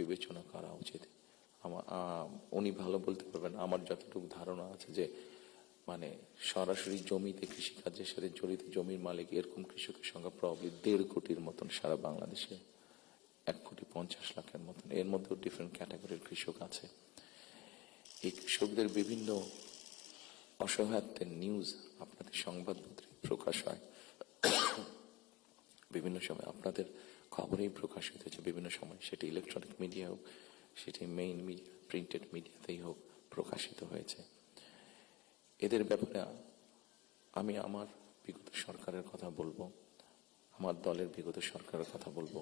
বিবেচনা করা উচিত। আমার উনি ভালো বলতে পারবেন, আমার যতটুকু ধারণা আছে যে মানে সরাসরি জমিতে কৃষিকাজের সাথে জড়িত জমির মালিক এরকম কৃষকের সংখ্যা প্রবলি দেড় কোটির মতন সারা বাংলাদেশে, এক কোটি পঞ্চাশ লাখের মতন। এর মধ্যেও ডিফারেন্ট ক্যাটাগরির কৃষক আছে। এই কৃষকদের বিভিন্ন অসহায়ত্বের নিউজ আপনাদের সংবাদপত্রে প্রকাশ হয়। সময় আপনাদের খবরেই প্রকাশিত হয়েছে। বিভিন্ন সময় সেটি ইলেকট্রনিক মিডিয়া হোক, সেটি মেইন মিডিয়া প্রিন্টেড মিডিয়াতেই হোক প্রকাশিত হয়েছে। এদের ব্যাপারে আমি আমার বিগত সরকারের কথা বলব, আমার দলের বিগত সরকারের কথা বলব।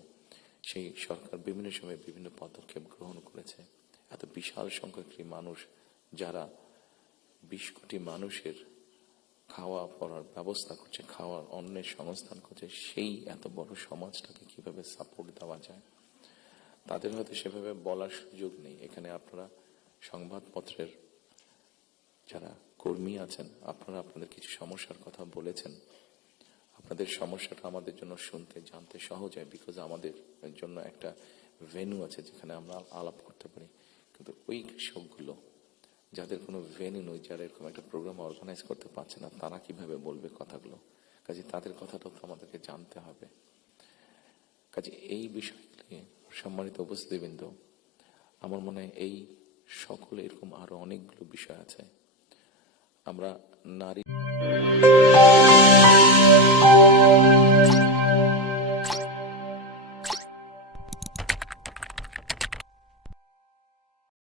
সেই সরকার বিভিন্ন সময় বিভিন্ন পদক্ষেপ গ্রহণ করেছে। এত বিশাল সংখ্যকটি মানুষ, যারা বিশ কোটি মানুষের খাওয়া পড়ার ব্যবস্থা করছে, খাওয়ার অন্যের সংস্থান করছে, সেই এত বড় সমাজটাকে কীভাবে সাপোর্ট দেওয়া যায়? তাদের হয়তো সেভাবে বলার সুযোগ নেই। এখানে আপনারা সংবাদপত্রের যারা কর্মী আছেন, আপনারা আপনাদের কিছু সমস্যার কথা বলেছেন। আপনাদের সমস্যাটা আমাদের জন্য শুনতে, জানতে সহজ হয় বিকজ আমাদের জন্য একটা ভেনু আছে যেখানে আমরা আলাপ করতে পারি। কিন্তু ওই কৃষকগুলো যাদের কোনো ভেনু নয় যারা এরকম একটা প্রোগ্রাম অর্গানাইজ করতে পারছে না, তারা কীভাবে বলবে কথাগুলো? কাজে তাদের কথাটাও তো আমাদেরকে জানতে হবে। কাজে এই বিষয়গুলি সম্মানিত উপস্থিতিবৃন্দ, আমার মনে হয় এই সকলে এরকম আরও অনেকগুলো বিষয় আছে। আমরা নারী